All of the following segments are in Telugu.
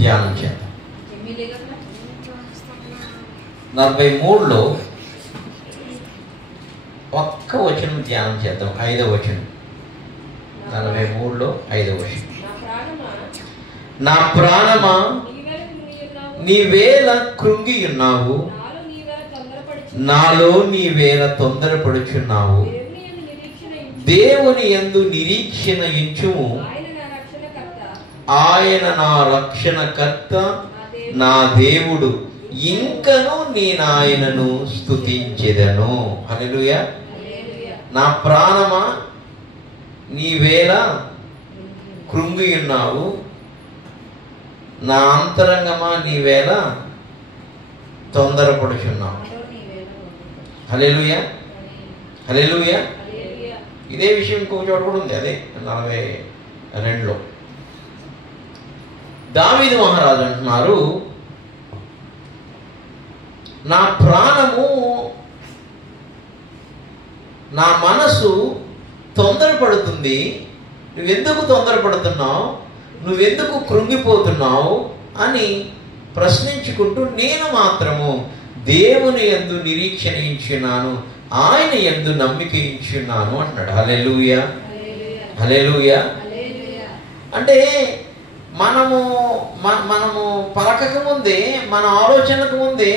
ధ్యానం చేద్దాం. 43లో ఒక్క వచనం ధ్యానం చేద్దాం. 5వ వచనం. 43లో 5వ వచనం. నా ప్రాణమా నీవేళ కృంగి ఉన్నావు, నాలో నీవేళ తొందరపడుచున్నావు. దేవుని యందు నిరీక్షణ ఇంచుము, ఆయన నా రక్షణకర్త, నా దేవుడు, ఇంకను నేనాయనను స్తుతించెదను. హల్లెలూయా. నా ప్రాణమా నీవేళ కృంగి ఉన్నావు, నా అంతరంగమా నీవేళ తొందరపడుచున్నావు. హల్లెలూయా, హల్లెలూయా. ఇదే విషయం ఇంకొక చోట కూడా ఉంది. అదే 42లో దావీదు మహారాజు అంటున్నారు, నా ప్రాణము, నా మనసు తొందరపడుతుంది. నువ్వెందుకు తొందరపడుతున్నావు, నువ్వెందుకు కృంగిపోతున్నావు అని ప్రశ్నించుకుంటూ, నేను మాత్రము దేవుని యందు నిరీక్షణ ఇచ్చున్నాను, ఆయన యందు నమ్మిక ఇచ్చున్నాను అంటున్నాడు. హల్లెలూయా, హల్లెలూయా. అంటే మనము పలకక ముందే, మన ఆలోచనకు ముందే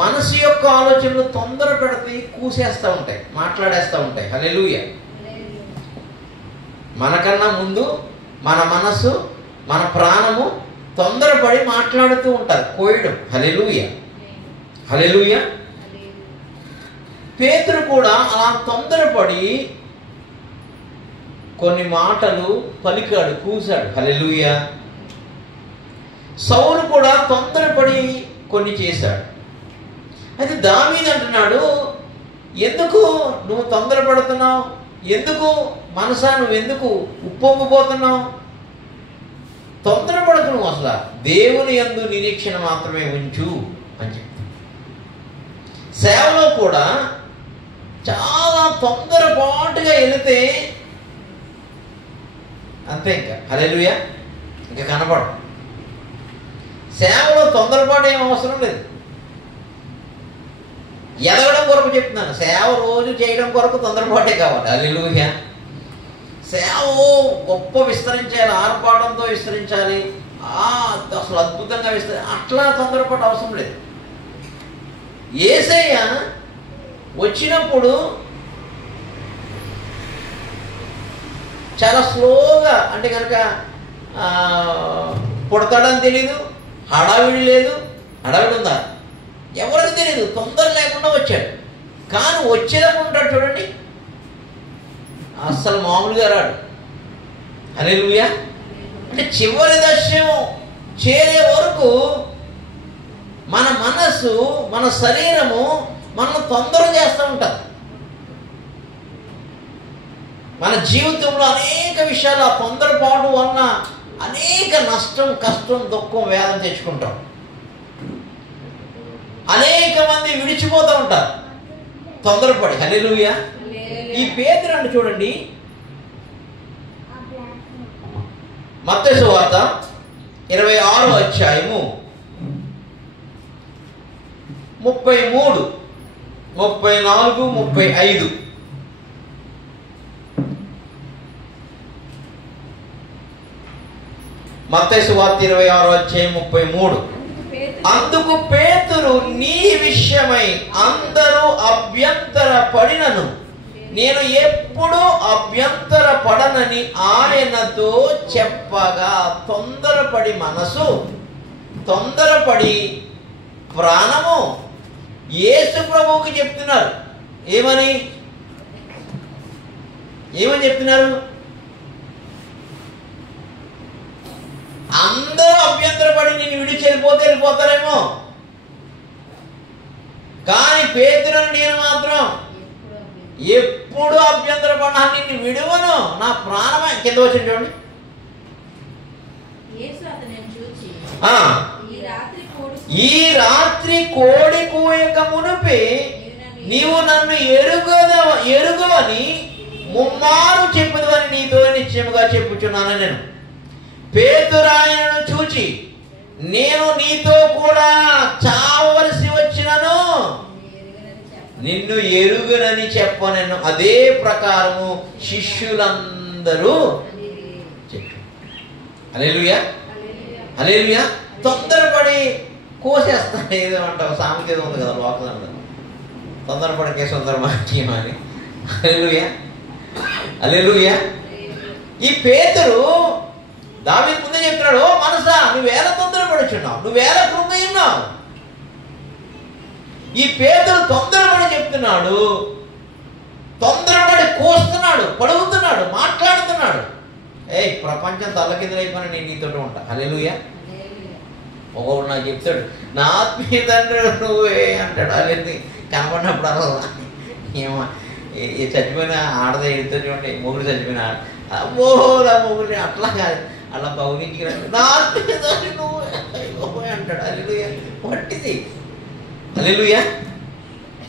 మనసు యొక్క ఆలోచనలు తొందర పెడితే కూసేస్తూ ఉంటాయి, మాట్లాడేస్తూ ఉంటాయి. హల్లెలూయా. మనకన్నా ముందు మన మనసు, మన ప్రాణము తొందరపడి మాట్లాడుతూ ఉంటారు, కోయడం. హల్లెలూయా, హల్లెలూయా. పేతురు కూడా అలా తొందరపడి కొన్ని మాటలు పలికాడు, కూశాడు. హల్లెలూయా. సౌలు కూడా తొందరపడి కొన్ని చేశాడు. అయితే దావీదు అంటున్నాడు, ఎందుకు నువ్వు తొందరపడుతున్నావు, ఎందుకు మనసా నువ్వెందుకు ఉప్పొంగిపోతున్నావు, తొందరపడకు, నువ్వు అసలు దేవుని యందు నిరీక్షణ మాత్రమే ఉంచు అని చెప్తాను. సేవలో కూడా చాలా తొందరపాటుగా వెళితే అంతే, ఇంకా హల్లెలూయా, ఇంకా కనపడదు. సేవలో తొందరపాటు ఏం అవసరం లేదు. ఎదగడం కొరకు చెప్తున్నాను, సేవ రోజు చేయడం కొరకు తొందరపాటే కావాలి. హల్లెలూయా. సేవ గొప్ప విస్తరించాలి, ఆర్పాటంతో విస్తరించాలి, అసలు అద్భుతంగా అట్లా తొందరపాటు అవసరం లేదు. యేసయ్య వచ్చినప్పుడు చాలా స్లోగా, అంటే కనుక పుడతాడని తెలీదు, హడావిడి లేదు. హడావిడి ఉందా? ఎవరికి తెలియదు, తొందర లేకుండా వచ్చాడు. కానీ వచ్చేటప్పుడు ఉంటాడు చూడండి, అస్సలు మామూలుగా రాడు. హల్లెలూయా. అంటే చివరి దర్శనం చేరే వరకు మన మనసు, మన శరీరము మనం తొందర చేస్తూ ఉంటుంది. మన జీవితంలో అనేక విషయాలు ఆ తొందరపాటు వలన అనేక నష్టం, కష్టం, దుఃఖం, వేదన తెచ్చుకుంటాం. అనేక మంది విడిచిపోతూ ఉంటారు తొందరపడి. హల్లెలూయా. ఈ పేతురు చూడండి, మత్తయి సువార్త 26వ అధ్యాయము 33, 34, 35. మత్తయి సువార్త 26వ అధ్యాయం 33. అందుకు పేతురు, నీ విషయమై అందరూ అభ్యంతర పడినను నేను ఎప్పుడూ అభ్యంతర పడనని ఆయనతో చెప్పగా, తొందరపడి మనసు, తొందరపడి ప్రాణము యేసు ప్రభువుకి చెప్తున్నారు. ఏమని చెప్తున్నారు? అందరూ అభ్యంతరపడి నిన్ను విడిచి వెళ్ళిపోతారేమో, కానీ పేతురును నేను మాత్రం ఎప్పుడు అభ్యంతరపడినా నిన్ను విడువను, నా ప్రాణమే. కింద వచ్చింది చూడండి, ఈ రాత్రి కోడి కూయక మునిపే నీవు నన్ను ఎరుగవని ముమ్మారు చెప్పదువని నీతో నిశ్చయముగా చెప్పుచున్నాను నేను. పేతురు ఆయనను చూచి నేను నీతో కూడా చావవలసి వచ్చినను నిన్ను ఎరుగనని చెప్పనను. అదే ప్రకారము శిష్యులందరూ చెప్పారు. హల్లెలూయా, హల్లెలూయా. తొందరపడి కోసేస్తాను ఏదో అంటావు, సామెత ఏదో ఉంది కదా లోకంలో, తొందరపడికే సుందర వాక్యం అని. హల్లెలూయా, హల్లెలూయా. ఈ పేతురు దావీదు ముందే చెప్తున్నాడు, ఓ మనసా నువ్వేళ తొందరపడుచున్నావు, నువ్వేళ కృంగి ఉన్నావు. ఈ పేతురు తొందరపడి చెప్తున్నాడు, తొందరపడి కోస్తున్నాడు, పడుగుతున్నాడు, మాట్లాడుతున్నాడు. ప్రపంచం తల్లకిందులైపోయినా నేను నీతో ఉంటా. హల్లెలూయా. ఒకడు నాకు చెప్తాడు, నా ఆత్మీయ తండ్రి నువ్వే అంటాడు. అదేంటి కనపడినప్పుడు అలా ఏమో చచ్చిపోయిన ఆడదే ఎడుతూనే ఉంటాయి, మొగుడు చచ్చిపోయిన అమ్మో నా మొగుడు అట్లా కాదు, అలా పౌనికి నా ఆత్మీయ తండ్రి నువ్వే అంటాడు. హల్లెలూయా. పట్టిది. హల్లెలూయా.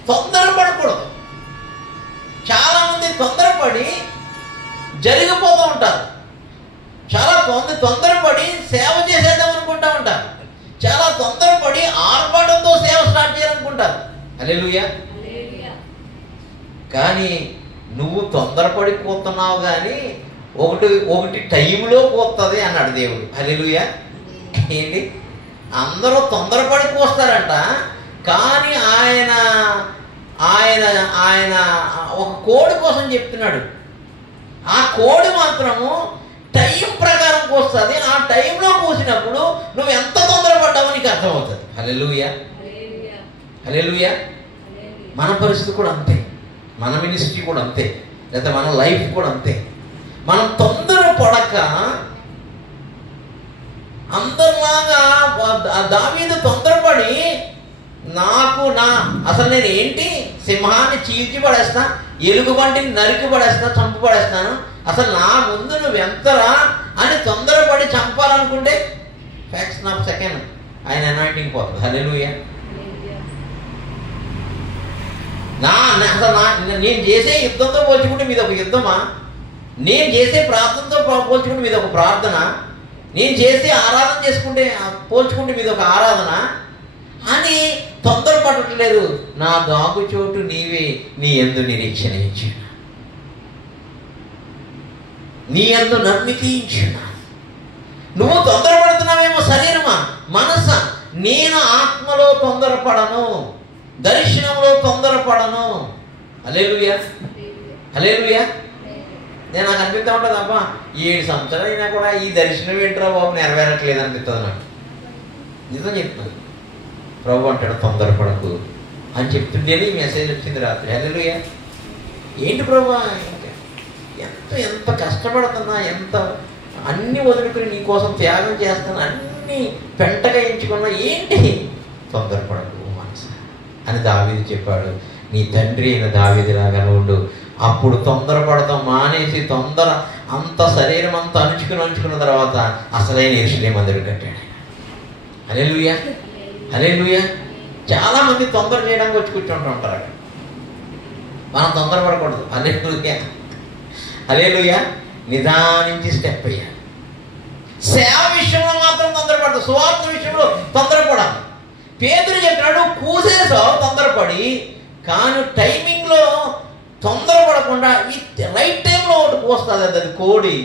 తొందరపడకూడదు. చాలా మంది తొందరపడి జరిగిపోతూ ఉంటారు. చాలా తొందరపడి సేవ చేసేద్దాం అనుకుంటా ఉంటారు. చాలా తొందరపడి ఆర్భాటంతో సేవ స్టార్ట్ చేయాలనుకుంటారు. హల్లెలూయా. కానీ నువ్వు తొందరపడి కూతున్నావు, కానీ ఒకటి టైంలో పోతుంది అన్నాడు దేవుడు. హల్లెలూయా. ఏంటి, అందరూ తొందరపడి కూస్తారంట, కానీ ఆయన ఆయన ఆయన ఒక కోడి కోసం చెప్తున్నాడు. ఆ కోడి మాత్రము టైం ప్రకారం కోస్తుంది. ఆ టైంలో కోసినప్పుడు నువ్వు ఎంత తొందరపడ్డావో నీకు అర్థమవుతుంది. హల్లెలూయా, హల్లెలూయా. మన పరిస్థితి కూడా అంతే, మన మినిస్ట్రీ కూడా అంతే, లేదా మన లైఫ్ కూడా అంతే. మనం తొందరపడక అందరిలాగా దావీదు తొందరపడి అసలు నేను ఏంటి, సింహాన్ని చీల్చి పడేస్తా, ఎలుగుబంటిని నరికి పడేస్తా, చంపు పడేస్తాను, అసలు నా ముందు నువ్వు ఎంతరా అని తొందరపడి చంపాలనుకుంటే ఫ్యాక్షన్ ఆఫ్ సెకండ్ ఆయన అనాయింటింగ్ పోతుంది. హల్లెలూయా. అసలు నేను చేసే యుద్ధంతో పోల్చుకుంటే మీద ఒక యుద్ధమా, నేను చేసే ప్రార్థనతో పోల్చుకుంటే మీద ఒక ప్రార్థన, నేను చేసే ఆరాధన పోల్చుకుంటే మీద ఒక ఆరాధన అని తొందరపడట్లేదు. నా దాగు చోటు నీవే, నీ యందు నిరీక్షణ ఇచ్చిన, నీ యందు నమ్మిక ఇచ్చిన. నువ్వు తొందరపడుతున్నావేమో శరీరమా, మనసా, నేను ఆత్మలో తొందరపడను, దర్శనంలో తొందరపడను. హల్లెలూయా, హల్లెలూయా. నేను నాకు అనిపిస్తూ ఉంటుంది, అబ్బా 7 సంవత్సరాలు అయినా కూడా ఈ దర్శనం ఏంట్రా బాబు నెరవేరట్లేదు అనిపిస్తుంది నాకు. నిజం చెప్తున్నాను. ప్రభు అంటాడు తొందరపడకు అని చెప్తుంటేనే ఈ మెసేజ్ వచ్చింది రాత్రి. హల్లెలూయా. ఏంటి ప్రభు, ఎంత కష్టపడుతున్నా, ఎంత అన్ని వదులుకుని నీ కోసం త్యాగం చేస్తున్నా, అన్ని పెంటగా ఎంచుకున్నా, ఏంటి తొందరపడకు మనసు అని దావీదు చెప్పాడు. నీ తండ్రి అయిన దావీదులాగా ఉండు. అప్పుడు తొందరపడతాం మానేసి అంత శరీరం అంతా అణుచుకున్న తర్వాత అసలైన యెరూషలేము మందిరం కట్టాడు. హల్లెలూయా, హల్లెలూయా. చాలా మంది తొందర చేయడానికి వచ్చి కూర్చుంటూ ఉంటారు అక్కడ. మనం తొందరపడకూడదు. హల్లెలూయా, హల్లెలూయా. నిదానించి స్టెప్ అయ్యాలి. సేవ విషయంలో మాత్రం తొందరపడదు, సువార్త విషయంలో తొందరపడాలి. పేతురు చెప్పినాడు, కూసేసావు తొందరపడి, కానీ టైమింగ్లో తొందరపడకుండా ఈ రైట్ టైంలో ఒకటి కోస్తుంది, అది కోడి.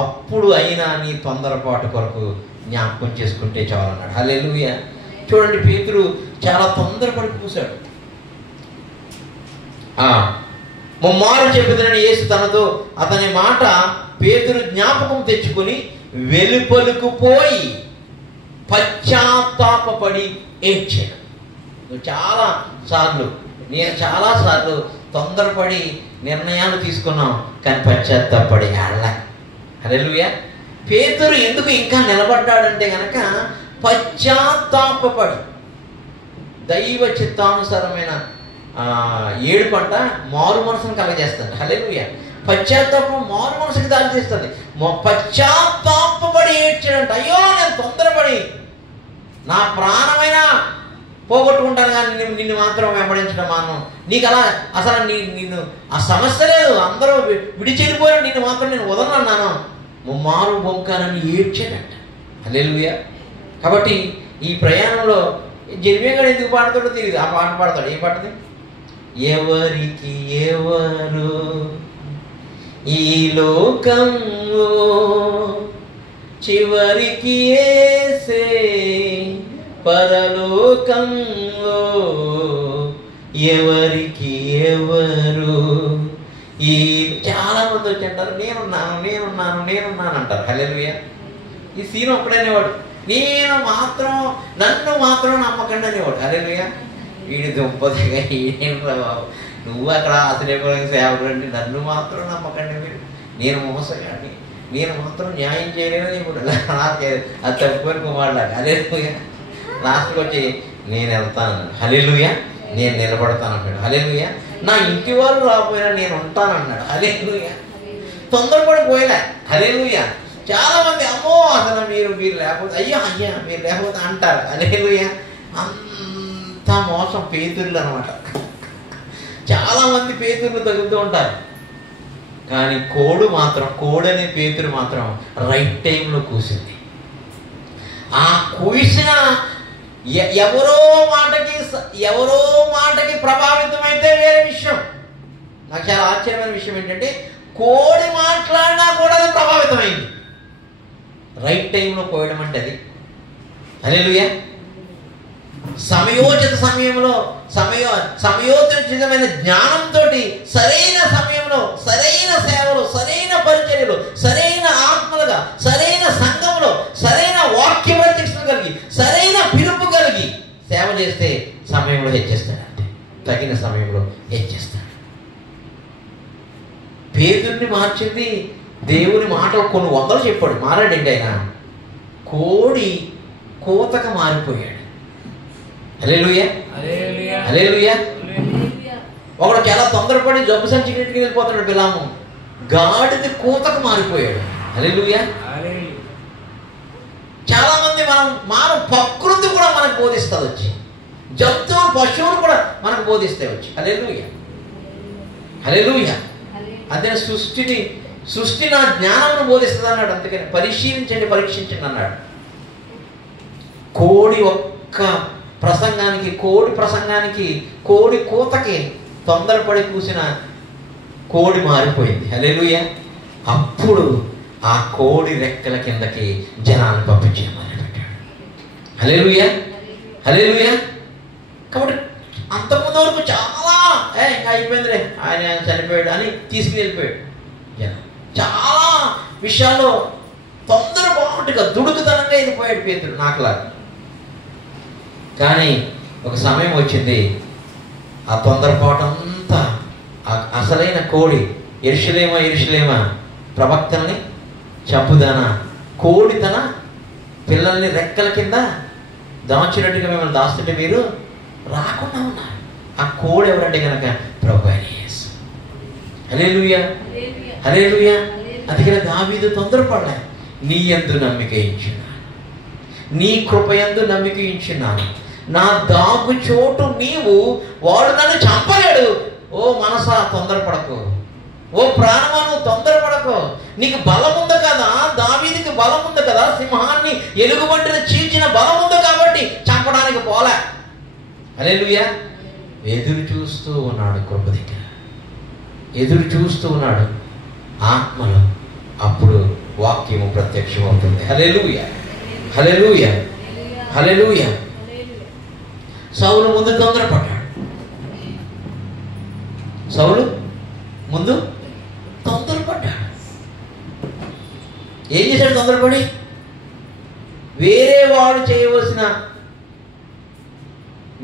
అప్పుడు అయినా నీ తొందరపాటు కొరకు జ్ఞాపకం చేసుకుంటే చాలన్నాడు. హల్లెలూయా. చూడండి, పేతురు చాలా తొందరపడి కూసాడు. ముమ్మారు చెప్పుదని యేసు తనతో అతని మాట పేతురు జ్ఞాపకం తెచ్చుకొని వెలుపలకు పోయి పశ్చాత్తాపడి ఏడ్చాడు. నేను చాలా సార్లు తొందరపడి నిర్ణయాలు తీసుకున్నాం, కానీ పశ్చాత్తాపడి ఏళ్ళ. హల్లెలూయా. పేతురు ఎందుకు ఇంకా నిలబడ్డాడంటే గనక పశ్చాత్తాపడి దైవ చిత్తానుసారమైన ఏడుపంట మారు మనసును కలగజేస్తుంది. హల్లెలూయా. పశ్చాత్తాపం మారు మనసుకి దారి తీస్తుంది. పశ్చాత్తాపడి ఏడ్చాడంట, అయ్యో నేను తొందరపడి నా ప్రాణమైనా పోగొట్టుకుంటాను, కానీ నిన్ను మాత్రం వెంబడించడం మాను. నీకు అలా అసలు నిన్ను ఆ సమస్య లేదు, అందరూ విడిచెళ్ళిపోయాడు, నిన్ను మాత్రం నేను వదలన్నాను, ముమ్మారు బొంకానని ఏడ్చాడంట. హల్లెలూయా, కాబట్టి ఈ ప్రయాణంలో జెర్మియా గారు ఎందుకు పాడతాడో తెలియదు. ఆ పాట పాడతాడు. ఏం పాటది? ఎవరికి ఎవరు ఈ లోకంలో చివరికి యేసే పరలోకంలో, ఎవరికి ఎవరు ఈ చాలా మంది వచ్చి అంటారు నేనున్నాను నేనున్నాను నేనున్నాను అంటారు. హల్లెలూయా. ఈ సీన్ ఒక్కడనేవాడు, నన్ను మాత్రం నమ్మకండి అనేవాడు. హల్లెలూయా. వీడి దుంపదిగా ఈయన బాబు, నువ్వు అక్కడ ఆశ్రయపరంగా సేవకుడు అంటే నన్ను మాత్రం నమ్మకండి మీరు, నేను మోసగాడిని, నేను మాత్రం న్యాయం చేయలేదని ఇప్పుడు అది తప్పుకొని కుమారులాగా. హల్లెలూయా. లాస్ట్కి వచ్చి నేను వెళ్తాను, హల్లెలూయా, నేను నిలబడతాను అన్నాడు. హల్లెలూయా. నా ఇంటి వారు రాకపోయినా నేను ఉంటానన్నాడు. హల్లెలూయా. తొందరపడిపోయలే. హల్లెలూయా. చాలా మంది అమ్మో అసలు మీరు లేకపోతే అయ్యా మీరు లేకపోతే అంటారు. హల్లెలూయా. అంతా మోసం, పేతుర్లు అనమాట. చాలా మంది పేతుర్లు తగులుతూ ఉంటారు. కానీ కోడనే పేతురు మాత్రం రైట్ టైంలో కూసింది. ఆ కూసిన ఎవరో మాటకి ప్రభావితమైతే వేరే విషయం. నాకు చాలా ఆశ్చర్యమైన విషయం ఏంటంటే కోడి మాట్లాడినా కూడా అది ప్రభావితమైంది. రైట్ టైంలో కోయడం అంటే అది. హల్లెలూయా. సమయోచిత సమయంలో సమయోచితమైన జ్ఞానంతో సరైన సమయంలో సరైన సేవలు, సరైన పరిచర్యలు, సరైన ఆత్మలుగా, సరైన సంఘంలో సరైన వాక్య ప్రత్యక్షత కలిగి, సరైన పిలుపు కలిగి సేవ చేస్తే సమయంలో హెచ్చిస్తాడు. అంటే తగిన సమయంలో హెచ్చిస్తాడు. పేతుర్ని మార్చింది దేవుని మాటలు కొన్ని వందలు చెప్పాడు. మారాడండి ఆయన. కోడి కోతక మారిపోయాడు. హల్లెలూయా. హల్లెలూయా. ఒకడు చాలా తొందరపడి జబ్బు సంచికి వెళ్ళిపోతాడు. బిలాము గాడిద కూతకు మారిపోయాడు. హల్లెలూయా. చాలా మంది మానవ ప్రకృతి కూడా మనకు బోధిస్తుంది వచ్చి, జంతువులు పశువులు కూడా మనకు బోధిస్తే వచ్చి. హల్లెలూయా. హల్లెలూయా. అదే సృష్టి నా జ్ఞానమును బోధిస్తుంది అన్నాడు. అందుకని పరీక్షించండి అన్నాడు. కోడి ప్రసంగానికి కోడి కూతకి తొందరపడి కూసిన కోడి మారిపోయింది. హల్లెలూయా. అప్పుడు ఆ కోడి రెక్కల కిందకి జనాన్ని పంపించడం మొదలుపెట్టాడు. హల్లెలూయా. హల్లెలూయా. కాబట్టి అంతకుముందు వరకు చాలా ఇంకా అయిపోయిందిలే, ఆయన చనిపోయాడు అని తీసుకుని వెళ్ళిపోయాడు జనం. చాలా విషయాల్లో తొందరపాటుగా దుడుకుతనంగా వెళ్ళిపోయాడు పేతురు నాకులాగా. కానీ ఒక సమయం వచ్చింది, ఆ తొందరపాటు అంతా అసలైన కోడి యెరూషలేమా ప్రవక్తల్ని చంపుదానా, కోడి తన పిల్లల్ని రెక్కల కింద దాచినట్టుగా మిమ్మల్ని దాస్తుంటే మీరు రాకుండా ఉన్నారు. ఆ కోడి ఎవరంటే కనుక ప్రభువైన యేసు. హల్లెలూయా. హల్లెలూయా. అందుకని దావీదు తొందరపడలే. నీ యందు నమ్మిక ఉంచున్నాను, నీ కృపయందు నమ్మిక ఉంచున్నాను, నా దాగు చోటు నీవు, వాడు నన్ను చంపలేడు. ఓ మనసా తొందరపడకు, ఓ ప్రాణమా నువ్వు తొందరపడకు. నీకు బలం ఉంది కదా, దావీదుకి బలం ఉంది కదా, సింహాన్ని ఎలుగుబంటిని చీల్చిన బలం ఉంది కాబట్టి చంపడానికి పోలే. హల్లెలూయా. ఎదురు చూస్తూ ఉన్నాడు కృప దగ్గర, ఎదురు చూస్తూ ఉన్నాడు ఆత్మలో. అప్పుడు వాక్యము ప్రత్యక్షం అవుతుంది. హల్లెలూయా. హల్లెలూయా. హల్లెలూయా. సౌలు ముందు తొందరపడ్డాడు. ఏం చేశాడు తొందరపడి? వేరే వాడు చేయవలసిన,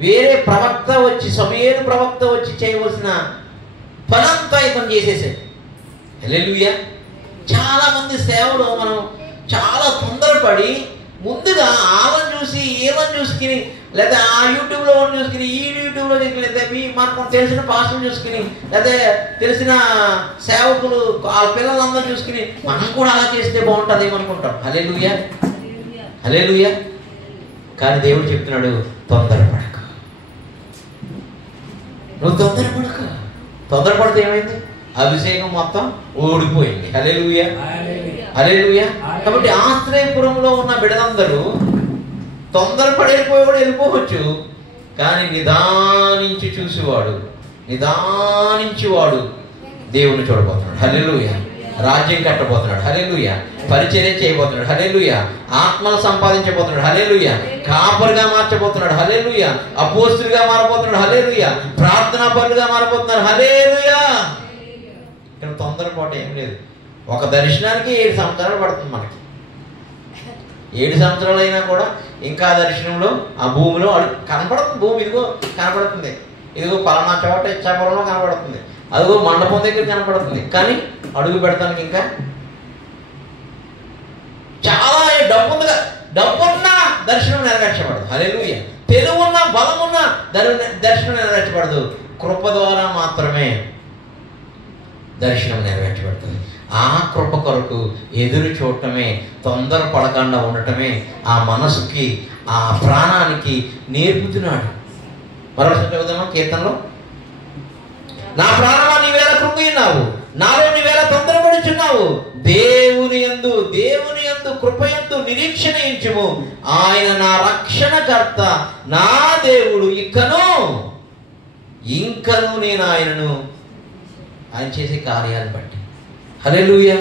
వేరే ప్రవక్త వచ్చి, సమూయేలు ప్రవక్త వచ్చి చేయవలసిన పనంతా ఇతను చేసేసాడు. హల్లెలూయా. చాలా మంది సేవలో మనం చాలా తొందరపడి ముందుగా వాళ్ళని చూసి వీళ్ళని చూసుకుని, లేదా ఆ యూట్యూబ్లో చూసుకుని, ఈ యూట్యూబ్లో చూసుకుని, లేదా మనకు తెలిసిన పాస్టర్లు చూసుకుని, లేదా తెలిసిన సేవకులు వాళ్ళ పిల్లలందరూ చూసుకుని మనం కూడా అలా చేస్తే బాగుంటుంది ఏమనుకుంటాం. హల్లెలూయా. హల్లెలూయా. కానీ దేవుడు చెప్తున్నాడు, తొందరపడకు, నువ్వు తొందరపడకు. తొందరపడితే ఏమైంది? అభిషేకం మొత్తం ఓడిపోయింది. హల్లెలూయా. హల్లెలూయా. కాబట్టి ఆశ్రయపురంలో ఉన్న బిడ్డలందరూ తొందరపడి వెళ్ళిపోవచ్చు, కానీ నిదానించి చూసేవాడు, నిదానించేవాడు దేవుని చూడబోతున్నాడు. హల్లెలూయా. రాజ్యం కట్టబోతున్నాడు. హల్లెలూయా. పరిచర్య చేయబోతున్నాడు. హల్లెలూయా. ఆత్మలు సంపాదించబోతున్నాడు. హల్లెలూయా. కాపరిగా మార్చబోతున్నాడు. హల్లెలూయా. అపోస్తులుగా మారబోతున్నాడు. హల్లెలూయా. ప్రార్థనా పరులుగా మారబోతున్నారు. హల్లెలూయా. ఇక్కడ తొందరపాటు ఏం లేదు. ఒక దర్శనానికి 7 సంవత్సరాలు పడుతుంది మనకి. 7 సంవత్సరాలు అయినా కూడా ఇంకా దర్శనంలో ఆ భూమిలో కనపడుతుంది. భూమి ఇదిగో కనపడుతుంది, ఇదిగో పలానా చోట ఇచ్చాపురంలో కనపడుతుంది, అదిగో మండపం దగ్గర కనపడుతుంది, కానీ అడుగు పెడతానికి ఇంకా చాలా డబ్బుందిగా. డబ్బున్నా దర్శనం నెరవేర్చబడదు. హల్లెలూయా. తెలివున్నా బలమున్నా దర్శనం నెరవేర్చబడదు. కృప ద్వారా మాత్రమే దర్శనం నెరవేర్చబడుతుంది. ఆ కృప కొరకు ఎదురు చూడటమే, తొందర పడకుండా ఉండటమే ఆ మనసుకి, ఆ ప్రాణానికి నేర్పుతున్నాడు. మరోసారి చదువుదామా కీర్తనలో. నా ప్రాణమా నీవేళ కృంగియున్నావు, నాలో నీవేళ తొందరపడుచున్నావు. దేవుని యందు కృపయందు నిరీక్షణ ఉంచుము. ఆయన నా రక్షణకర్త, నా దేవుడు. ఇంకను నేను ఆయన చేసే కార్యాలను బట్టి. హల్లెలూయా.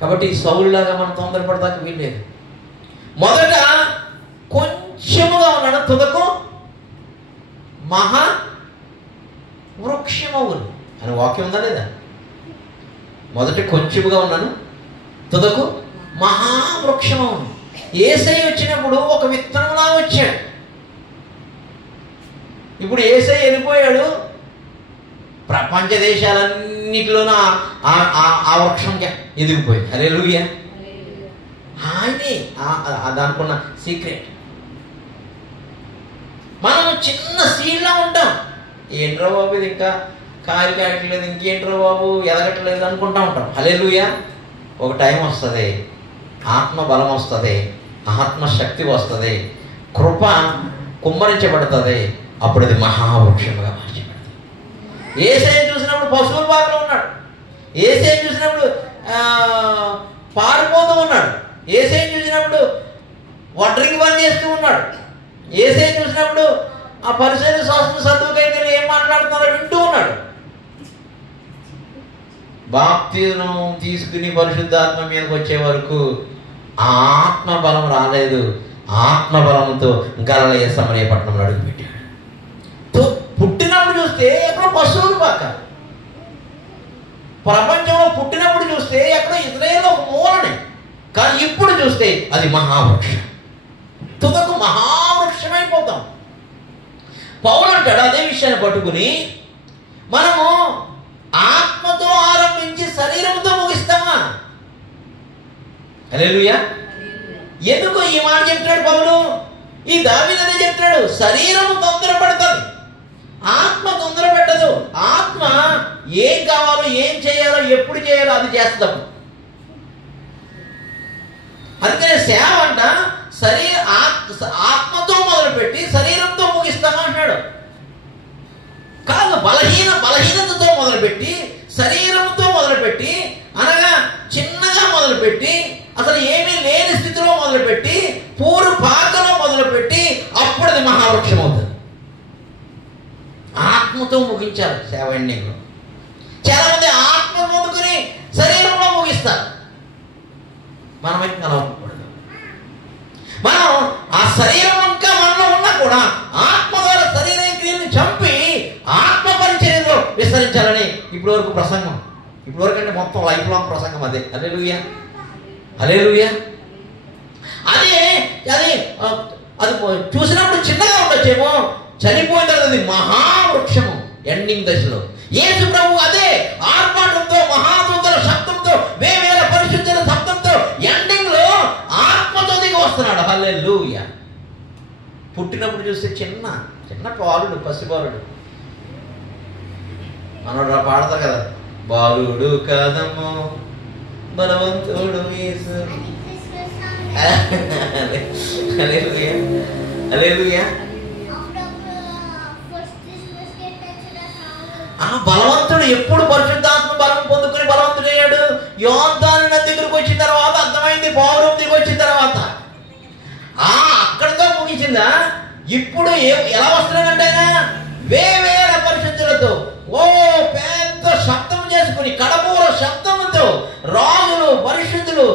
కాబట్టి సౌలులాగా మనం తొందరపడతానికి వీల్లేదు. మొదట కొంచెముగా ఉన్నాడు, తుదకు మహా వృక్షమవును అని వాక్యం ఉందా లేదా? మొదట కొంచెముగా ఉన్నాను, తుదకు మహావృక్షమవును. యేసయ్య వచ్చినప్పుడు ఒక విత్తనంలా వచ్చాడు. ఇప్పుడు యేసయ్య వెళ్ళిపోయాడు, ప్రపంచ దేశాలన్నిటిలోనూ ఆ వృక్షం ఎదిగిపోయింది. హల్లెలూయా. ఆయనే దానికున్న సీక్రెట్. మనం చిన్న సీడ్లా ఉంటాం. ఏంట్రా బాబు ఇది ఇంకా కాయలు కాయట్లేదు, ఇంకేంట్రా బాబు ఎదగట్లేదు అనుకుంటా ఉంటాం. హల్లెలూయా. ఒక టైం వస్తుంది, ఆత్మ బలం వస్తుంది, ఆత్మశక్తి వస్తుంది, కృప కుమ్మరించబడుతుంది. అప్పుడు అది మహావృక్షముగా మార్చబడుతుంది. యేసయ్య చూసినప్పుడు పశువుల బాధలో ఉన్నాడు, యేసయ్య చూసినప్పుడు పారిపోతూ ఉన్నాడు, యేసయ్య చూసినప్పుడు వడ్రింగ్ పని చేస్తూ ఉన్నాడు, యేసయ్య చూసినప్పుడు ఆ పరిసర శాస్త్ర సద్దుకైతే ఏం మాట్లాడుతున్నారో వింటూ ఉన్నాడు. బాప్తిజం తీసుకుని పరిశుద్ధాత్మ మీదకి వచ్చే వరకు ఆత్మ బలం రాలేదు. ఆత్మ బలంతో గలిలయ సమరయ పట్టణంలో అడుగుపెట్టాడు. పుట్టినప్పుడు చూస్తే ఎక్కడో పశువులు పాక, ప్రపంచంలో పుట్టినప్పుడు చూస్తే ఎక్కడో ఇజ్రాయేల్లో ఒక మూలనే, కానీ ఇప్పుడు చూస్తే అది మహావృక్షం. తుదకు మహావృక్షమైపోతాం. పౌలు అంటాడు అదే విషయాన్ని పట్టుకుని, మనము ఆత్మతో ఆరంభించి శరీరంతో ముగిస్తామా? హల్లెలూయా. ఎందుకు ఈ మాట చెప్తాడు పౌలు? ఈ దావీదు అదే చెప్తాడు, శరీరం తొందరపడుతుంది, ఆత్మ తొందర పెట్టదు. ఆత్మ ఏం కావాలో, ఏం చేయాలో, ఎప్పుడు చేయాలో అది చేస్తాం. అందుకనే సేవ అంట ఆత్మతో మొదలుపెట్టి శరీరంతో ముగిస్తాను అంటాడు. కాదు, బలహీనతతో మొదలుపెట్టి శరీరంతో మొదలుపెట్టి, అనగా చిన్నగా మొదలుపెట్టి, అసలు ఏమీ లేని స్థితిలో మొదలుపెట్టి, పూరు పాకలో మొదలుపెట్టి, అప్పుడు అది మహావృక్షం అవుతుంది. ఆత్మతో ముగించాలి సేవ ఎండింగ్లో. చాలా మంది ఆత్మ పొందుకుని శరీరంలో ముగిస్తారు. మనమైతే కలవకూడదు. మనం ఆ శరీరం ఇంకా మనలో ఉన్నా కూడా ఆత్మ ద్వారా శరీర క్రియలను చంపి ఆత్మ పరిచర్యలో విస్తరించాలని ఇప్పటి వరకు ప్రసంగం. ఇప్పటి వరకు అంటే మొత్తం లైఫ్ లాంగ్ ప్రసంగం అదే. హల్లెలూయా. హల్లెలూయా. అది చూసినప్పుడు చిన్నగా ఉండొచ్చేమో, చనిపోయిన తర్వాత మహావృక్షము ఎండింగ్ దశలో. యేసు ప్రభు అదే ఆర్భాటంతో, మహాదూతల శబ్దంతో, వేవేల పరిశుద్ధుల శబ్దంతో ఎండింగ్ లో ఆత్మతో దిగి వస్తున్నాడు. హల్లెలూయా. పుట్టినప్పుడు చూస్తే చిన్న బాలుడు, పసిబాలుడు. మనోడు పాడతారు కదా, బాలుడు కదము బలవంతుడు యేసు. హల్లెలూయా. హల్లెలూయా. ఆ బలవంతుడు ఎప్పుడు పరిశుద్ధాత్మ బలం పొందుకుని బలవంతుడయ్యాడు? యోర్దాను నది దగ్గరకు వచ్చిన తర్వాత అర్థమైంది, పౌరం దిగి వచ్చిన తర్వాత. అక్కడితో ముగించిన వచ్చిందా? ఇప్పుడు ఎలా వస్తున్నాడంటే ఆయన వేవేల పరిశుద్ధులతో పెద్ద శబ్దం చేసుకుని కడమూర శబ్దంతో రాజులు పరిశుద్ధులు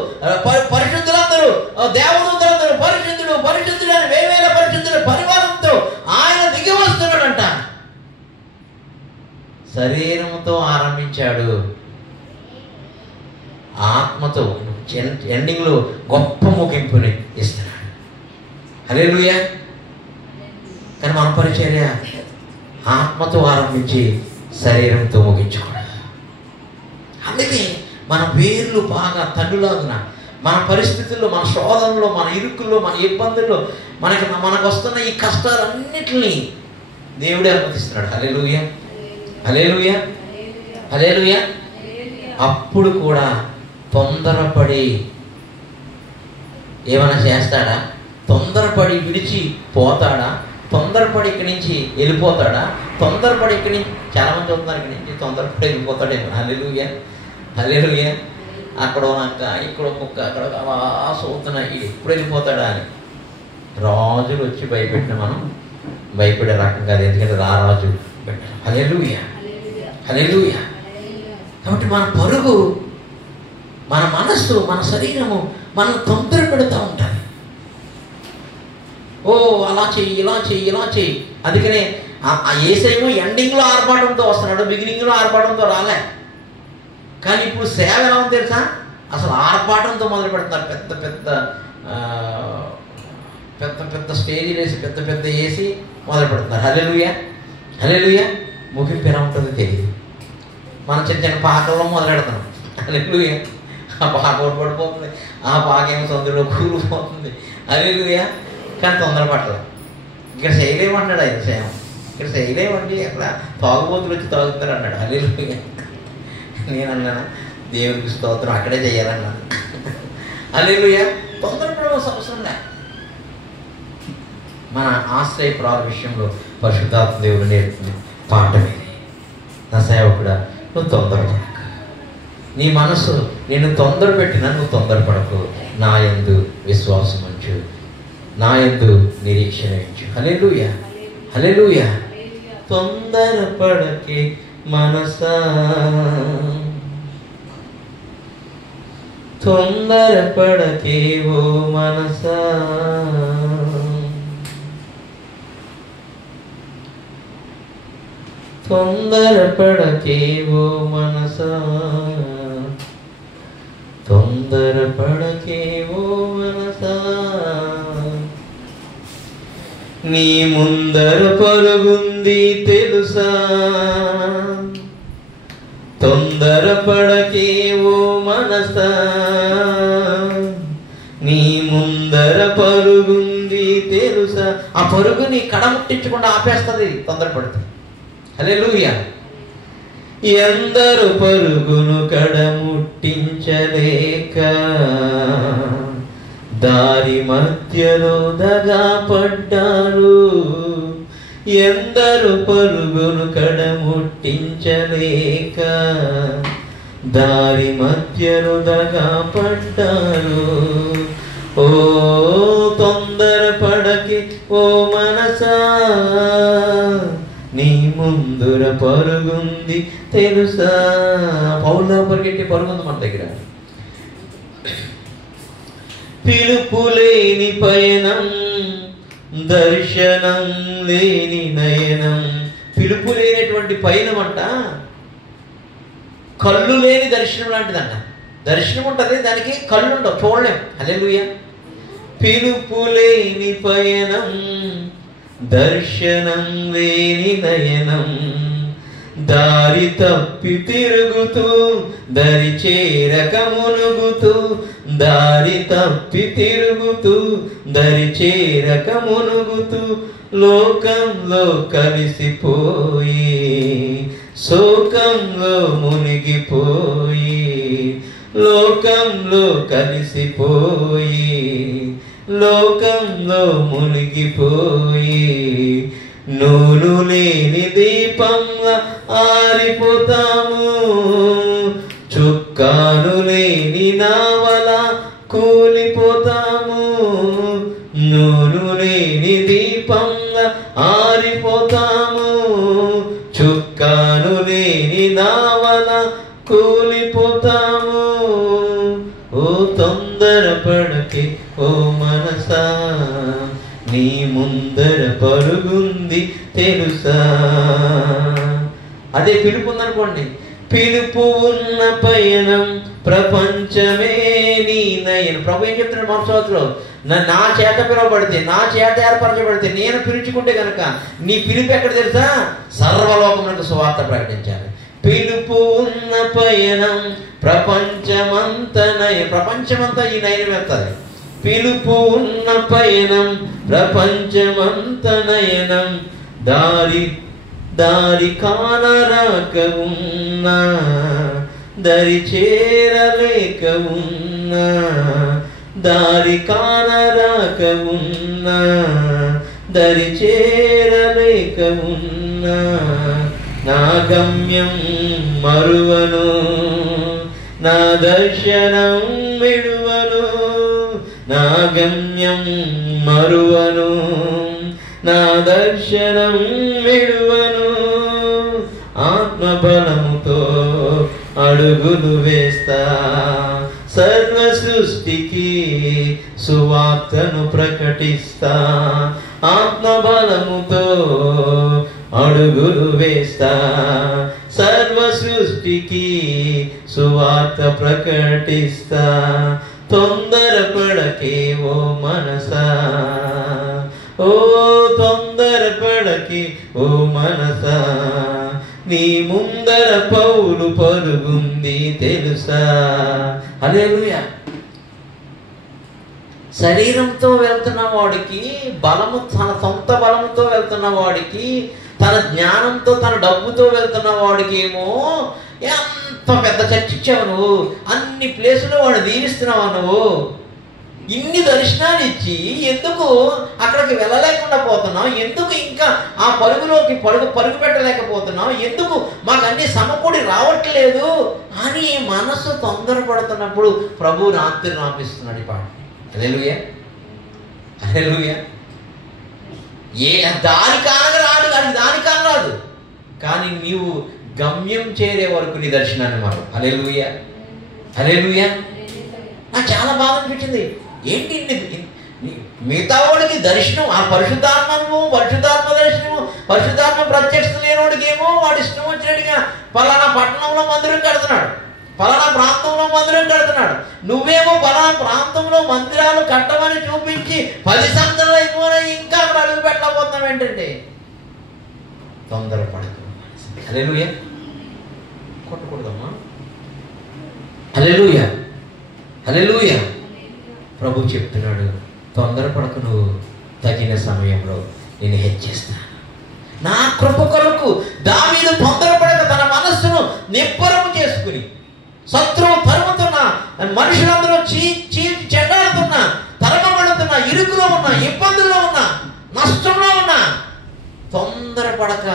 పరిశుద్ధులందరూ దేవదూతలందరూ పరిశుద్ధుడు పరిశుద్ధుడు అని వేవేల పరిశుద్ధుల పరివారంతో ఆయన దిగి వస్తున్నాడంట. శరీరంతో ఆరంభించాడు, ఆత్మతో ఎండింగ్ లో గొప్ప ముగింపుని ఇస్తున్నాడు. హల్లెలూయా. కానీ మన పరిచర్య ఆత్మతో ఆరంభించి శరీరంతో ముగించకూడదు. అందుకే మన వేర్లు బాగా తన్నులాగున మన పరిస్థితుల్లో, మన శోధనలో, మన ఇరుకుల్లో, మన ఇబ్బందుల్లో, మనకు వస్తున్న ఈ కష్టాలన్నిటినీ దేవుడే అనుమతిస్తున్నాడు. హల్లెలూయా, హల్లెలూయా, హల్లెలూయా. అప్పుడు కూడా తొందరపడి ఏమైనా చేస్తాడా? తొందరపడి విడిచి పోతాడా? తొందరపడి ఇక్కడి నుంచి వెళ్ళిపోతాడా? తొందరపడి ఇక్కడి నుంచి చాలామంది చూస్తున్నారు, ఇక్కడి నుంచి తొందరపడి వెళ్ళిపోతాడేమో. హల్లెలూయా, హల్లెలూయా. అక్కడ నక్క, ఇక్కడ కుక్క, అక్కడ సోతున్నాయి, ఎప్పుడు వెళ్ళిపోతాడా అని రాజులు వచ్చి భయపెట్టిన మనం భయపడే రకం కాదు. ఎందుకంటే రాజు పెట్టారు. హల్లెలూయా, హల్లెలూయా. కాబట్టి మన పరుగు, మన మనస్సు, మన శరీరము మనం తొందర పెడుతూ ఉంటుంది. అలా చెయ్యి, ఇలా చెయ్యి, ఇలా చెయ్యి. అందుకనే యేసేమో ఎండింగ్లో ఆర్భాటంతో వస్తున్నాడు, బిగినింగ్లో ఆర్భాటంతో రాలే. కానీ ఇప్పుడు సేవ ఎలా ఉంది తెలుసా? అసలు ఆర్భాటంతో మొదలు పెడతారు. పెద్ద పెద్ద పెద్ద పెద్ద స్టేజీలు వేసి పెద్ద పెద్ద వేసి మొదలు పెడుతున్నారు. హల్లెలూయా, హల్లెలూయా. ముగింపు ఎలా ఉంటుందో తెలియదు. మనం చిన్న చిన్న పాకల్లో మొదలు పెడతాం. హల్లెలూయా. ఆ పాక పడిపోతుంది, ఆ పాకేమో సందులో కూలిపోతుంది. హల్లెలూయా. కానీ తొందరపడలేదు. ఇక్కడ చేయలేమన్నాడు ఆయన సేవ. ఇక్కడ చేయలేమండి, అక్కడ తాగుబోతులు వచ్చి తాగుతారు అన్నాడు. హల్లెలూయా. నేను అన్నాను దేవునికి స్తోత్రం, అక్కడే చేయాలన్నాను. హల్లెలూయా. తొందరపడవలసిన అవసరం లే. మన ఆశ్రయపురాల విషయంలో పరిశుద్ధాత్మ దేవుడు నేర్పుతుంది పాఠం ఇది. నా సేవకుడా, నువ్వు తొందరపడకు. నీ మనసు నేను తొందర పెట్టినా నువ్వు తొందరపడకు. నా యందు విశ్వాసం ఉంచు, నా యందు నిరీక్షణ ఉంచు. హల్లెలూయా, హల్లెలూయా. తొందరపడకే మనసా, తొందరపడకే ఓ మనసా, తొందరపడకే ఓ మనసా, తొందరపడకే ఓ మనసా. నీ ముందర పరుగుంది తెలుసా, తొందరపడకే ఓ మనసా. నీ ముందర పరుగుంది తెలుసా. ఆ పరుగుని కడముట్టించకుండా ఆపేస్తుంది తొందరపడుతుంది. హల్లెలూయా. ఎందరు పరుగును కడముట్టించలేక దారి మధ్యలో దగా పడ్డారు. ఎందరు పరుగును కడముట్టించలేక దారి మధ్యలో దగా పడ్డారు. ఓ తొందరపడకే ఓ మనసా, నీ ముందుర పరుగుంది తెలుసా. పౌల్లో పరిగెట్టి పరుగుంది మన దగ్గర. పిలుపు లేని పయనం, దర్శనం లేని నయనం. పిలుపు లేనటువంటి పయనం అంట కళ్ళు లేని దర్శనం లాంటిదంట. దర్శనం ఉంటుంది, దానికి కళ్ళు ఉండవు, చూడలేం. హల్లెలూయా. పిలుపు లేని పయనం, దర్శనం లేని నయనం. దారి తప్పి తిరుగుతూ దరి చేరక మునుగుతూ, దారి తప్పి తిరుగుతూ దరి చేరక మునుగుతూ, లోకంలో కలిసిపోయి శోకంలో మునిగిపోయి, లోకంలో కలిసిపోయి లోకంలో మునిగిపోయి, నూనె లేని దీపంగా ఆరిపోతాము, చుక్కాను లేని నావల కూలిపోతాము. నూనె లేని దీపంగా ఆరిపోతాము, చుక్కాను లేని నావల కూలిపోతాము. ఓ తొందరపడకే ఓ మనసా, నీ ముందర పరుగుంది తెలుసా. అదే పిలుపు ఉందనుకోండి, పిలుపు ఉన్న పయనం ప్రపంచమే నీ నయనం. ప్రభు ఏం చెప్తున్నాడు మోసవతిలో, నా చేత పిలువబడితే, నా చేత ఏర్పరచబడితే, నేను పిలుచుకుంటే కనుక నీ పిలుపు ఎక్కడ తెలుసా? సర్వలోకమునకు సువార్త ప్రకటించాలి. పిలుపు ఉన్న పయనం ప్రపంచమంతా నయనం. ప్రపంచమంతా ఈ నయనం వెళ్తుంది. పిలుపు ఉన్న పయనం ప్రపంచమంత నయనం, దారి కానరాక ఉన్నా, దరి చేరలేక ఉన్నా, దారి కానరాక ఉన్నా, దరి చేరలేక ఉన్నా. నా గమ్యం మరువను, నా దర్శనం విడువను, నా గమ్యం మరువను, నా దర్శనం విడువను. ఆత్మబలముతో అడుగులు వేస్తా, సర్వ సృష్టికి సువార్తను ప్రకటిస్తా. ఆత్మబలముతో అడుగులు వేస్తా, సర్వ సృష్టికి సువార్త ప్రకటిస్తా. తొందరపడకే ఓ మనసా, ఓ తొందరపడకే ఓ మనసా, నీ ముందర పౌలు పరుగుంది తెలుసా. హల్లెలూయా. శరీరంతో వెళ్తున్న వాడికి, బలము తన సొంత బలముతో వెళ్తున్న వాడికి, తన జ్ఞానంతో తన డబ్బుతో వెళ్తున్న వాడికి ఏమో ఎంత పెద్ద చర్చిచ్చావు నువ్వు, అన్ని ప్లేసులో వాడు దీవిస్తున్నావు నువ్వు, ఇన్ని దర్శనాలు ఇచ్చి ఎందుకు అక్కడికి వెళ్ళలేకుండా పోతున్నావు, ఎందుకు ఇంకా ఆ పరుగులోకి పరుగు పెట్టలేకపోతున్నావు, ఎందుకు మాకు అన్ని సమకూడి రావట్లేదు అని మనసు తొందరపడుతున్నప్పుడు ప్రభు రాత్రి రాపిస్తున్నాడు ఈ పాట. హల్లెలూయా, హల్లెలూయా. దాని కానరాదు, అది దాని కానరాదు, కానీ నీవు గమ్యం చేరే వరకు నీ దర్శనాన్ని మారు. హల్లెలూయా, హల్లెలూయా. నాకు చాలా బాధ అనిపించింది. ఏంటి మిగతా వాడికి దర్శనం, ఆ పరిశుద్ధాత్మను, పరిశుద్ధాత్మ దర్శనము, పరిశుద్ధాత్మ ప్రత్యక్ష లేనివాడికి ఏమో వాడు ఇష్టం వచ్చినట్టుగా పలానా పట్టణంలో మందిరం కడుతున్నాడు, పలానా ప్రాంతంలో మందిరం కడుతున్నాడు. నువ్వేమో పలానా ప్రాంతంలో మందిరాలు కట్టమని చూపించి 10 సంవత్సరాలు అయిపోయినా ఇంకా అక్కడ అడుగు పెట్టలేకపోతున్నాం ఏంటండి? తొందరపడదు. హల్లెలూయా. కొట్టకూడదమ్మా. హల్లెలూయా, హల్లెలూయా. ప్రభు చెప్తున్నాడు, తొందరపడకు, నువ్వు తగిన సమయంలో నేను హెచ్చిస్తాను. నా కృప కొరకు దావీదు తొందరపడక తన మనస్సును నిబ్బరము చేసుకుని, శత్రువు తరుముతున్నా, మనుషులందరూ చీల్చి చెడ్డాడుతున్నా, తరమబడుతున్నా, ఇరుకులో ఉన్నా, ఇబ్బందుల్లో ఉన్నా, నష్టంలో ఉన్నా, తొందరపడక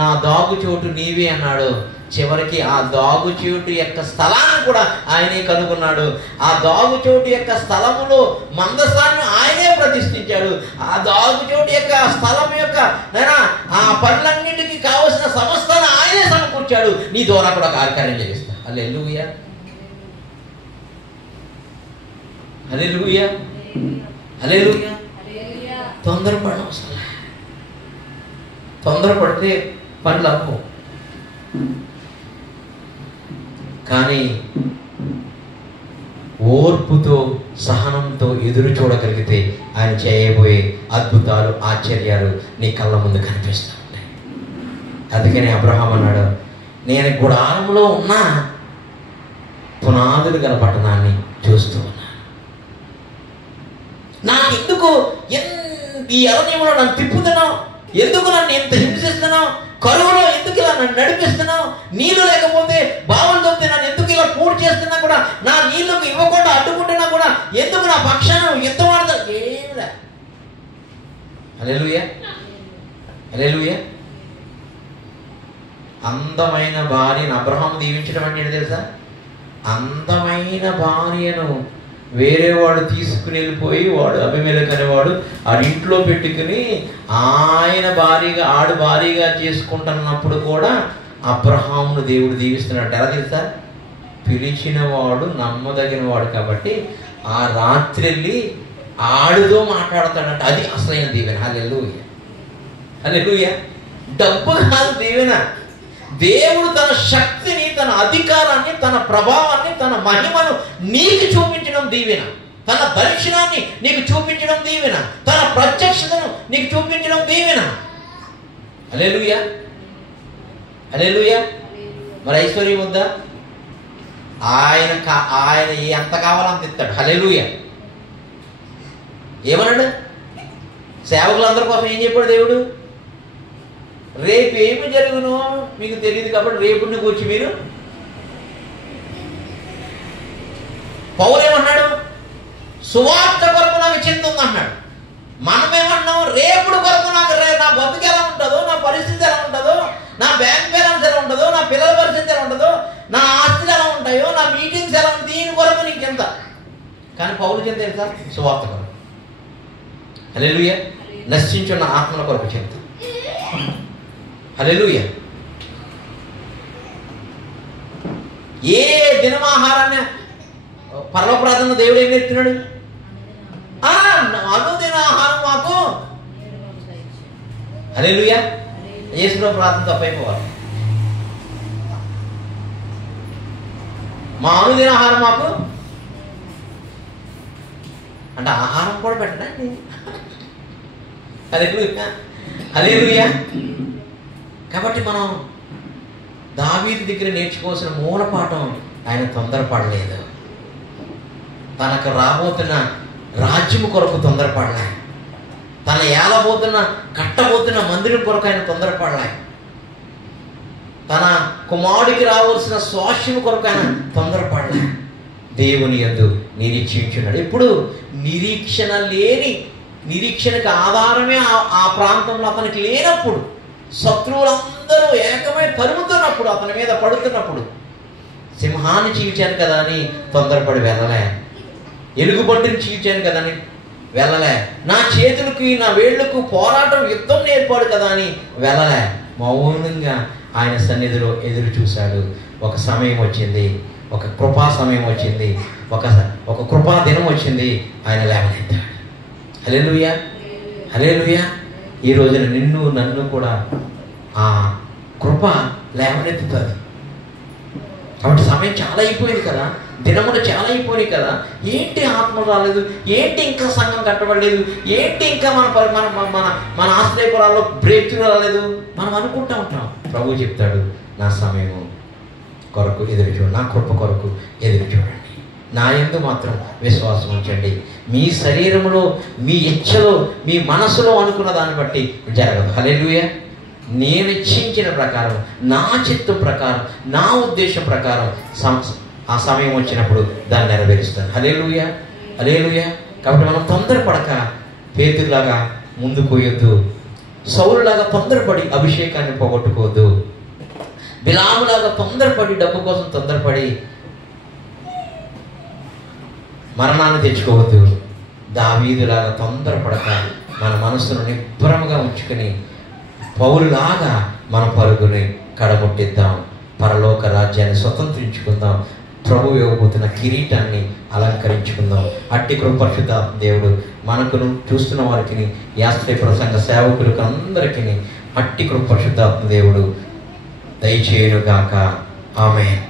నా దాగుచోటు నీవే అన్నాడు. చివరికి ఆ దాగుచోటు యొక్క స్థలాన్ని కూడా ఆయనే కనుగొన్నాడు. ఆ దాగుచోటు యొక్క స్థలములో మందసాన్ని ఆయనే ప్రతిష్ఠించాడు. ఆ దాగుచోటు యొక్క స్థలం యొక్క ఆ పనులన్నిటికీ కావలసిన సమస్తాన్ని ఆయనే సమకూర్చాడు. నీ ద్వారా కూడా కార్యక్రమం చేస్తా. హల్లెలూయా, హల్లెలూయా, హల్లెలూయా. తొందరపడడం అసలు, తొందరపడితే పనులు అవ్వవు. కానీ ఓర్పుతో, సహనంతో ఎదురు చూడగలిగితే ఆయన చేయబోయే అద్భుతాలు, ఆశ్చర్యాలు నీ కళ్ళ ముందు కనిపిస్తూ ఉంటాయి. అందుకని అబ్రహాం అన్నాడు, నేను గుడారంలో ఉన్న పునాదులు గల పట్టణాన్ని చూస్తూ ఉన్నాను. నాకెందుకు ఈ అరణ్యంలో నన్ను తిప్పుతున్నావు, ఎందుకు నన్ను ఎంత హింసిస్తున్నావు, కరువులో ఎందుకు ఇలా నన్ను నడిపిస్తున్నావు, నీళ్లు లేకపోతే బావులు దొరికితే నన్ను ఎందుకు ఇలా పూర్తి చేస్తున్నా కూడా, నా నీళ్లకు ఇవ్వకుండా అడ్డుకుంటున్నా కూడా ఎందుకు నా పక్షాన యుద్ధం ఆడతా, ఏమిలే. హల్లెలూయా, హల్లెలూయా. అందమైన భార్యను అబ్రహాము దీవించడం అంటే తెలుసా? అందమైన భార్యను వేరే వాడు తీసుకుని వెళ్ళిపోయి వాడు అబీమెలెకు అనేవాడు ఆ ఇంట్లో పెట్టుకుని ఆయన భారీగా చేసుకుంటున్నప్పుడు కూడా అబ్రహామును దేవుడు దీవిస్తున్నాడు. ఎలా తెలుసా? పిలిచిన వాడు నమ్మదగిన వాడు కాబట్టి ఆ రాత్రి వెళ్ళి ఆడుతో మాట్లాడతాడంట. అది అసలైన దీవెన. హల్లెలూయా, హల్లెలూయా. డబ్బు కాదు దీవెన. దేవుడు తన శక్తిని, తన అధికారాన్ని, తన ప్రభావాన్ని, తన మహిమను నీకు చూపించడం దీవెన. తన దర్శనాన్ని నీకు చూపించడం దీవెన. తన ప్రత్యక్షతను నీకు చూపించడం దీవెన. హల్లెలూయా, హల్లెలూయా. మరి ఐశ్వర్యం ఉందా? ఆయన ఎంత కావాలో అంత ఇస్తాడు. హల్లెలూయా. ఏమన్నాడు? సేవకులందరి కోసం ఏం చెప్పాడు దేవుడు? రేపు ఏమి జరుగునో మీకు తెలియదు కాబట్టి రేపుని కూర్చి మీరు. పౌలు ఏమన్నాడు? సువార్త కొరకు నాకు చింత ఉందన్నాడు. మనమేమన్నాం? రేపుడు కొరకు నాకు నా బతుకు ఎలా ఉంటుందో, నా పరిస్థితి ఎలా ఉంటుందో, నా బ్యాంక్ బ్యాలెన్స్ ఎలా ఉంటుందో, నా పిల్లల పరిస్థితి ఎలా ఉంటుందో, నా ఆస్తులు ఎలా ఉంటాయో, నా మీటింగ్స్ ఎలా ఉంటాయి, దీని కొరకు నీకు చింత. కానీ పౌలు చింత తెలుసా? సువార్త కొరకు. హల్లెలూయా. నశించున్న ఆత్మల కొరకు చింత. హల్లెలూయా. ఏ దినమాహారాన్ని పరలోక ప్రార్థన దేవుడు ఏం చెప్తున్నాడు? అనుదిన ఆహారం మాకు. హల్లెలూయా. యేసులో ప్రార్థన తప్పైపోవాలి. మా అనుదిన ఆహారం మాకు అంటే ఆహారం కూడా పెట్టండి. హల్లెలూయా, హల్లెలూయా. కాబట్టి మనం దావీదు దగ్గర నేర్చుకోవాల్సిన మూలపాఠం, ఆయన తొందరపడలేదు. తనకు రాబోతున్న రాజ్యము కొరకు తొందరపడలే. తన కట్టబోతున్న మందిరం కొరకు ఆయన తొందరపడలే. తన కుమారుడికి రావాల్సిన స్వాస్థ్యం కొరకు ఆయన తొందరపడలే. దేవుని యందు నిరీక్షించున్నాడు. ఇప్పుడు నిరీక్షణకు ఆధారమే ఆ ప్రాంతంలో అతనికి లేనప్పుడు, శత్రువులందరూ ఏకమై తరుముతున్నప్పుడు, అతని మీద పడుతున్నప్పుడు, సింహాన్ని చీల్చాను కదా అని తొందరపడి వెళ్ళలే. ఎలుగుబంటిని చీల్చాను కదా అని వెళ్ళలే. నా చేతులకి నా వేళ్లకు పోరాటం యుద్ధం నేర్పాడు కదా అని వెళ్ళలే. మౌనంగా ఆయన సన్నిధిలో ఎదురు చూశాడు. ఒక సమయం వచ్చింది, ఒక కృపా సమయం వచ్చింది, ఒక కృపా దినం వచ్చింది. ఆయన లేవనెత్తాడు. హల్లెలూయా, హల్లెలూయా. ఈ రోజున నిన్ను నన్ను కూడా ఆ కృప లేవనెత్తుతుంది. కాబట్టి సమయం చాలా అయిపోయింది కదా, దినములు చాలా అయిపోయినాయి కదా. ఏంటి ఆత్మ రాలేదు? ఏంటి ఇంకా సంఘం కట్టబడలేదు? ఏంటి ఇంకా మన ఆశ్రయపురాల్లో బ్రేక్ త్రూ రాలేదు? మనం అనుకుంటూ ఉంటాం. ప్రభు చెప్తాడు, నా సమయం కొరకు ఎదురు చూడండి, నా కృప కొరకు ఎదురు చూడండి, నా యందు మాత్రం విశ్వాసం ఉంచండి. మీ శరీరంలో, మీ ఇచ్చలో, మీ మనసులో అనుకున్న దాన్ని బట్టి జరగదు. హల్లెలూయా. నేను ఇచ్చించిన ప్రకారం, నా చిత్తం ప్రకారం, నా ఉద్దేశం ప్రకారం ఆ సమయం వచ్చినప్పుడు దాన్ని నెరవేరుస్తాను. హల్లెలూయా, హల్లెలూయా. కాబట్టి మనం తొందరపడక పేతురులాగా ముందుకు పోయొద్దు. సౌలులాగా తొందరపడి అభిషేకాన్ని పోగొట్టుకోవద్దు. బిలాములాగా తొందరపడి డబ్బు కోసం తొందరపడి మరణాన్ని తెచ్చుకోవద్దు. దావీదులాగా తొందరపడక మన మనసును నిబ్బరముగా ఉంచుకొని పౌలులాగా మన పరుగుని కడగొట్టిద్దాం. పరలోక రాజ్యాన్ని స్వతంత్రించుకుందాం. ప్రభు ఇవ్వబోతున్న కిరీటాన్ని అలంకరించుకుందాం. అట్టి కృప పరిశుద్ధాత్మ దేవుడు మనకును, చూస్తున్న వారికి, యాశ్రయ ప్రసంగ సేవకులకు అందరికీ అట్టి కృప పరిశుద్ధాత్మ దేవుడు దయచేయునుగాక. ఆమేన్.